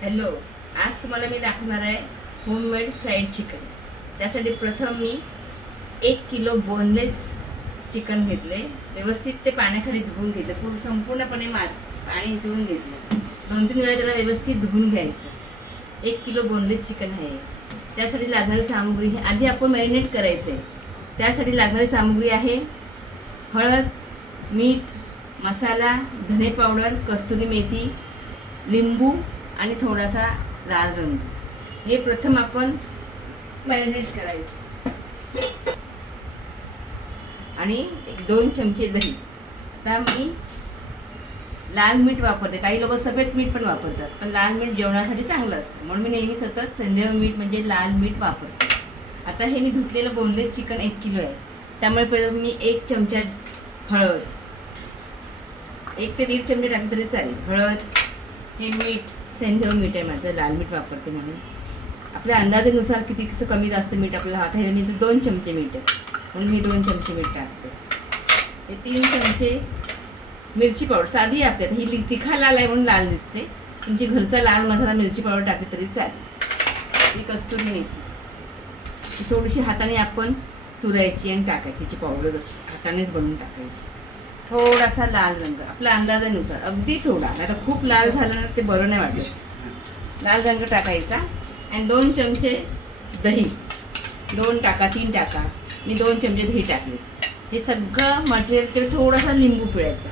Hello. आज तुम्हाला मी दाखवणार आहे होममेड फ्राईड चिकन. त्यासाठी प्रथम मी 1 किलो बोनलेस चिकन घेतले. व्यवस्थित ते पाण्याखाली धुवून घेतले, संपूर्णपणे पाणी धुवून घेतलं. 2-3 वेळा त्याला व्यवस्थित धुवून घ्यायचं. 1 किलो बोनलेस चिकन आहे. त्यासाठी लागणारी सामुग्री आधी आपण मॅरिनेट करायचं आहे. त्यासाठी लागणारी सामुग्री आहे हळद, मीठ, मसाला, धने पावडर, कस्तुरी मेथी, लिंबू आणि थोडासा लाल रंग. हे प्रथम आपण मॅरिनेट करायचं. आणि 2 चमचे दही. आता मी लाल मीठ वापरते. काही लोक सफेद मीठ पण वापरतात, पण लाल मीठ जेवणासाठी चांगलं असतं, म्हणून मी नेहमी सतत सेंद्रिय मीठ म्हणजे लाल मीठ वापरते. आता हे मी धुतलेलं बोनलेस चिकन 1 किलो आहे, त्यामुळे पहिलं मी 1 चमचा हळद, 1 ते 1.5 चमचे टाकले तरी चालेल. हळद, हे मीठ सेंद्रिय मीठ आहे माझं, लाल मीठ वापरते म्हणून. आपल्या अंदाजानुसार किती कसं कमी जास्त मीठ आपल्याला हात आहे. मी 2 चमचे मीठ आहे म्हणून मी 2 चमचे मीठ टाकते. हे 3 चमचे मिरची पावडर, साधी आहे आपल्यात, ही तिखा लाल आहे म्हणून लाल दिसते. तुमची घरचा लाल मसाला मिरची पावडर टाकली तरी चालेल. ही कस्तुरी मेथी थोडीशी हाताने आपण चुरायची आणि टाकायची. हिची पावडर हातानेच बनवून टाकायची. थोडासा लाल रंग आपल्या अंदाजानुसार, अगदी थोडा, नाही तर खूप लाल झालं ना ते बरं नाही वाटत. लाल रंग टाकायचा. आणि 2 चमचे दही, 2 टाका 3 टाका. मी 2 चमचे दही टाकले. हे सगळं मटेरियल ते थोडासा लिंबू पिळायचा.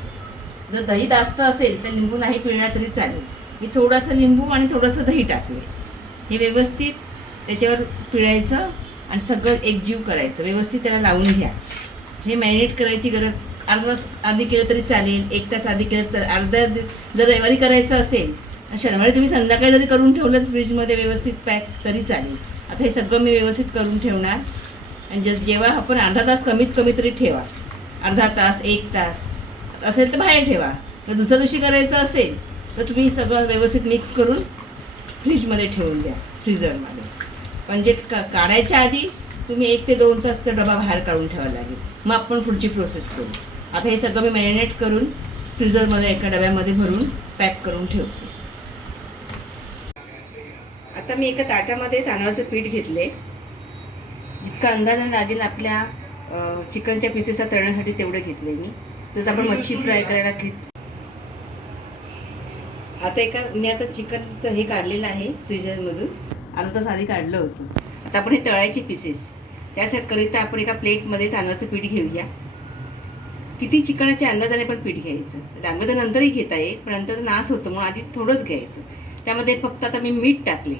जर दही जास्त असेल तर लिंबू नाही पिळणार तरी चालेल. मी थोडासा लिंबू आणि थोडंसं दही टाकले. हे व्यवस्थित त्याच्यावर पिळायचं आणि सगळं एकजीव करायचं. व्यवस्थित त्याला लावून घ्या. हे मॅरिनेट करायची गरज अर्धा तास आधी केलं तरी चालेल, 1 तास आधी केलं तर जर रविवारी करायचं असेल, शनिवारी तुम्ही संध्याकाळी जरी करून ठेवलं फ्रीजमध्ये व्यवस्थित पॅक तरी चालेल. आता हे सगळं मी व्यवस्थित करून ठेवणार. आणि जेव्हा आपण अर्धा तास कमीत कमी तरी ठेवा. अर्धा तास 1 तास असेल तर बाहेर ठेवा. जर दुसऱ्या दिवशी करायचं असेल तर तुम्ही सगळं व्यवस्थित मिक्स करून फ्रीजमध्ये ठेवून द्या, फ्रीझरमध्ये. म्हणजे काढायच्या आधी तुम्ही 1 ते 2 तास तर डबा बाहेर काढून ठेवावा लागेल. मग आपण पुढची प्रोसेस करू. आता हे सगळं मी मॅरिनेट करून फ्रीझरमध्ये एका डब्यामध्ये भरून पॅक करून ठेवते. आता मी एका ताटामध्ये तांदळाचं पीठ घेतले. जितका अंदाजाने लागेल आपल्या चिकनच्या पीसेसला तळण्यासाठी तेवढे घेतले मी. जसं आपण मच्छी फ्राय करायला आता चिकनचं हे काढलेलं आहे फ्रीजरमधून, अर्धा तास आधी काढलं होतं. आता आपण हे तळायचे पीसेस. त्यासाठी करिता आपण एका प्लेटमध्ये तांदळाचं पीठ घेऊया. किती चिकनाच्या अंदाजाने पण पीठ घ्यायचं. त्यामध्ये तर नंतरही घेता येईल, पण नंतर नास होतं म्हणून आधी थोडंच घ्यायचं. त्यामध्ये फक्त आता मी मीठ टाकले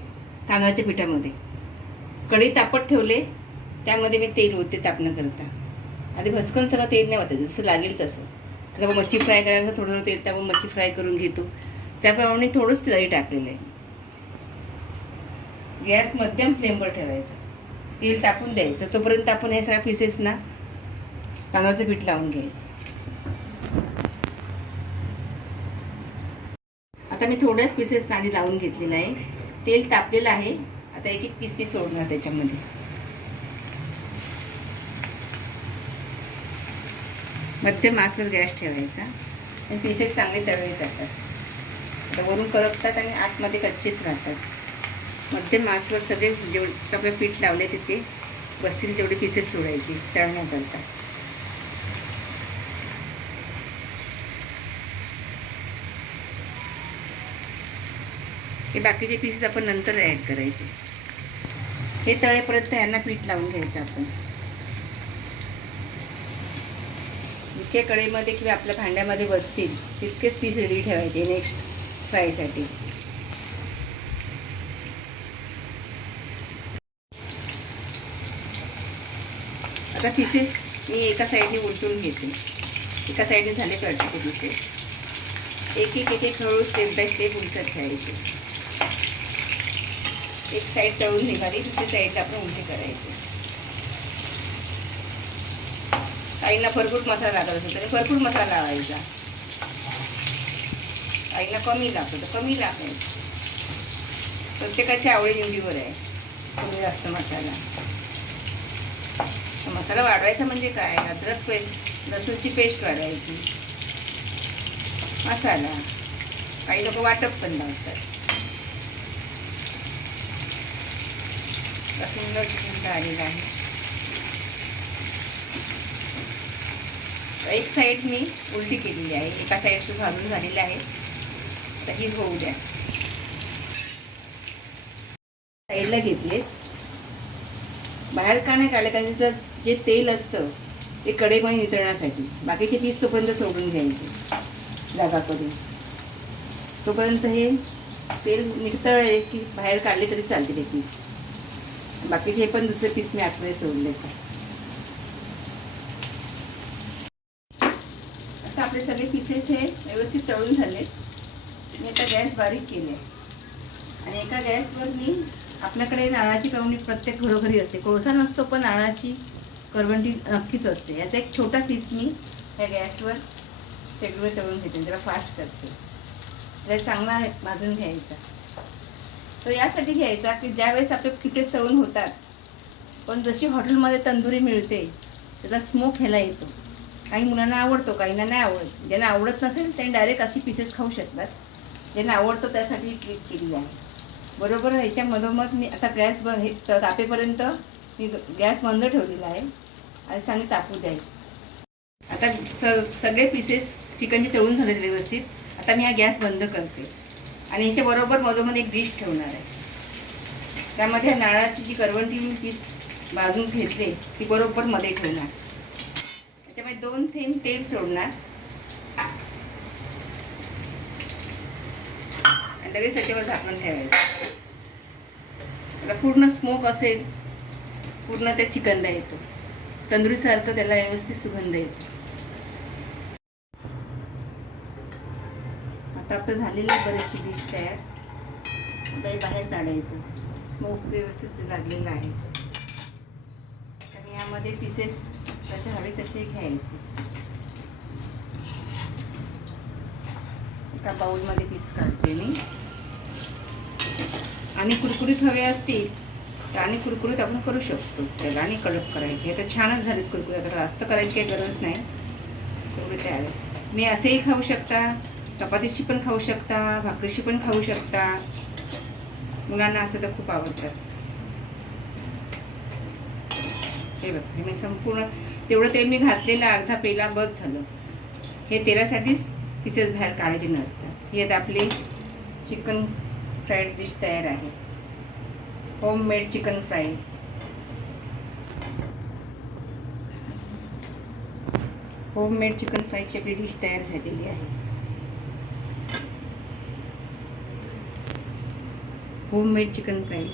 तांदळाच्या पिठामध्ये. कढई तापत ठेवले, त्यामध्ये मी तेल होते तापण्याकरता. आधी भस्कन सगळं तेल नाही वाटायचं, जसं लागेल तसं. जसं मच्छी फ्राय करायला थोडं थोडं तेल टाकून मच्छी फ्राय करून घेतो, त्याप्रमाणे थोडंच तेलही टाकलेलं आहे. गॅस मध्यम फ्लेमवर ठेवायचा. तेल तापून द्यायचं. तोपर्यंत आपण हे सगळ्या पीसेसना तांदळाचं पीठ लावून घ्यायचं. आता मी थोड्याच पीसेस आधी लावून घेतलेलं आहे. तेल तापलेलं आहे. आता एक एक पीस मी सोडणार त्याच्यामध्ये. मध्यम आचेवर गॅस ठेवायचा आणि पीसेस चांगले तळले जातात. आता वरून करपतात आणि आतमध्ये कच्चेच राहतात. मध्यम आचेवर सगळे जेवढे आपले पीठ लावले तिथे बसतील तेवढे पीसेस सोडायचे तळण्याकरता. हे बाकीचे पीसेस आपण नंतर ॲड करायचे. हे तळेपर्यंत यांना पीठ लावून घ्यायचं आपण. जितके कढईमध्ये किंवा आपल्या भांड्यामध्ये बसतील तितकेच पीस रेडी ठेवायचे नेक्स्ट फ्रायसाठी. आता पीसेस मी एका साईडने उलटून घेते. एका साईडने झाले कळते पीसेस. एक एक हळू स्टेप बाय स्टेप उलटत ठेवायचे. एक साईड तळून निघाली दुसरी साईडला आपण उलटी करायची. काहींना भरपूर मसाला लागत असेल तर भरपूर मसाला लावायचा. काहींना कमी लागतो तर कमी लावायचा. प्रत्येकाच्या आवडीनिवडीवर आहे कमी जास्त मसाला. मसाला वाढवायचा म्हणजे काय, अद्रक पेस्ट, लसूणची पेस्ट वाढवायची. मसाला काही लोक वाटप पण लावतात. आता सुंदर चिकन आलेला आहे. एक साईड मी उलटी केलेली आहे, एका साईड भाजून झालेली आहे. तर ही होऊ द्या. साईडला घेतले. बाहेर का नाही काढले, कारण त्याचं जे तेल असतं ते कढईमध्ये नितळण्यासाठी. बाकीचे पीस तोपर्यंत सोडून घ्यायचे जागा करून. तोपर्यंत हे तेल नितळले की बाहेर काढले तरी चालतील हे पीस. बाकीचे पण दुसरे पीस मी आतमध्ये सोडले. आता आपले सगळे पीसेस हे व्यवस्थित तळून झाले. मी आता गॅस बारीक केले आणि एका गॅसवर मी, आपल्याकडे नारळाची करवंटी प्रत्येक घरोघरी असते, कोळसा नसतो पण नारळाची करवंटी नक्कीच असते. याचा एक छोटा पीस मी या गॅसवर शेगडीवर तळून घेते. जरा फास्ट करते. त्याला चांगला भाजून घ्यायचा. तो यासाठी घ्यायचा की ज्यावेळेस आपले पीसेस तळून होतात, पण जशी हॉटेलमध्ये तंदुरी मिळते त्याचा स्मोक ह्याला येतो. काही मुलांना आवडतो, काहींना नाही आवडत. ज्यांना आवडत नसेल त्यांनी डायरेक्ट अशी पीसेस खाऊ शकतात. ज्यांना आवडतो त्यासाठी ही ट्रीट केली आहे. बरोबर ह्याच्या मधोमध मी आता गॅस हे तापेपर्यंत मी गॅस बंद ठेवलेला आहे आणि चांगली तापू द्यायची. आता सगळे पीसेस चिकनचे तळून झाले व्यवस्थित. आता मी हा गॅस बंद करते आणि ह्याच्याबरोबर मधोमध एक डिश ठेवणार आहे. त्यामध्ये नारळाची जी करवंटी मी पीस भाजून घेतले ती बरोबर मध्ये ठेवणार. त्याच्यामध्ये 2 थेंब तेल सोडणार आणि लगेच त्याच्यावर झाकण ठेवायचं. आता पूर्ण स्मोक असेल, पूर्ण त्या चिकनला येतो, तंदुरीसारखं त्याला व्यवस्थित सुगंध येतो. आता आपलं झालेली बरीचशी डिश तयार. आता हे बाहेर काढायचं. स्मोक व्यवस्थित लागलेला आहे. आणि यामध्ये पीसेस जसे हवे तसे घ्यायचे. एका बाउलमध्ये पीस काढते मी. आणि कुरकुरीत हवे असतील तर आणि कुरकुरीत आपण करू शकतो त्याला, आणि कडक करायचे. आता छानच झालेत कुरकुरीत. आता जास्त करायची काही गरज नाही, तेवढे तयार. मी असेही खाऊ शकता, चपातीशी पण खाऊ शकता, भाकरीशी पण खाऊ शकता. मुलांना असं तर खूप आवडतात. हे बघा, हे मी संपूर्ण तेवढं तेल मी घातलेलं अर्धा पेला बस झालं. हे तेलासाठीच पीसेस बाहेर काढायचे नसतात. ही आता आपली चिकन फ्राईड डिश तयार आहे. Homemade chicken fried. Homemade chicken फ्राईची आपली डिश तयार झालेली आहे. Homemade chicken fried.